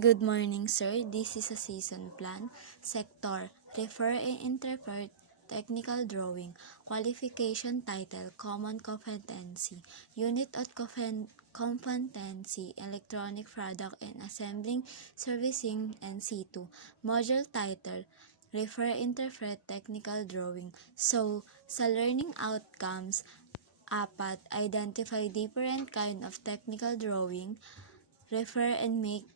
Good morning, sir. This is a season plan. Sector, refer and interpret technical drawing. Qualification title, common competency. Unit of competency, electronic product and assembling, servicing, and C2. Module title, refer interpret technical drawing. So, sa learning outcomes, apat, identify different kind of technical drawing, refer and make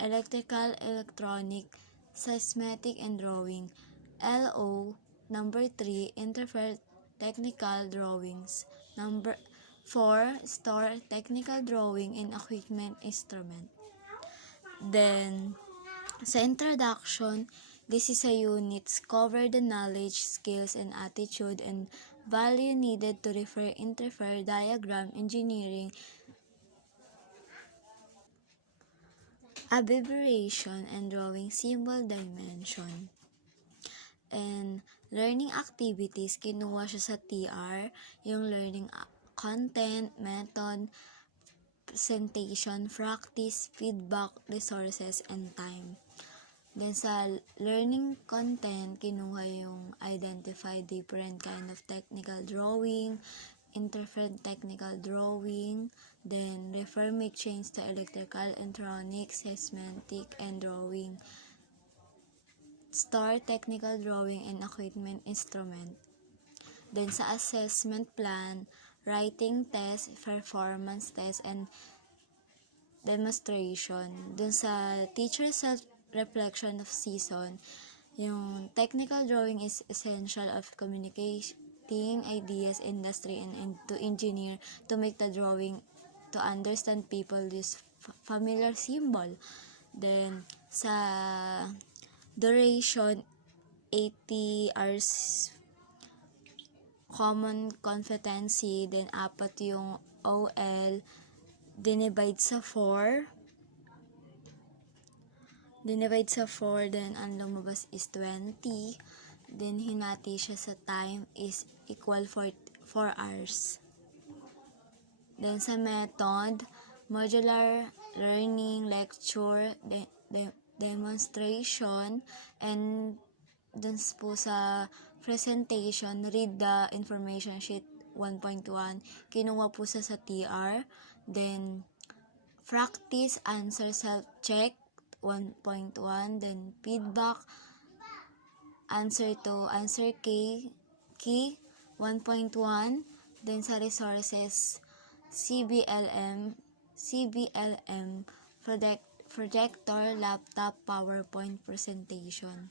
electrical, electronic, seismic, and drawing. LO, number 3, interpret technical drawings. Number 4, store technical drawing and equipment instrument. Then, sa introduction, this is a units cover the knowledge, skills, and attitude and value needed to refer, interfere, diagram, engineering, abbreviation, and drawing symbol dimension. And learning activities, kinuha siya sa TR, yung learning content, method, presentation, practice, feedback, resources, and time. Then sa learning content, kinuha yung identify different kind of technical drawing, interpret technical drawing, then refer make change to electrical, electronics, seismic, and drawing. Store technical drawing and equipment instrument. Then sa assessment plan, writing test, performance test, and demonstration. Dun sa teacher self-reflection of season, yung technical drawing is essential of communicating ideas, industry, and to engineer to make the drawing to understand people use familiar symbol. Then, sa duration, 80 hours common competency, then 4 yung OL, dinivide sa 4, then ang lumabas is 20, then hinati siya sa time is equal 4 hours. Then sa method, modular learning, lecture, demonstration, and dun po sa presentation, read the information sheet 1.1, kinuha po sa TR, then practice, answer, self-check 1.1, then feedback, answer key 1.1, then sa resources, CBLM, projector, laptop, PowerPoint presentation.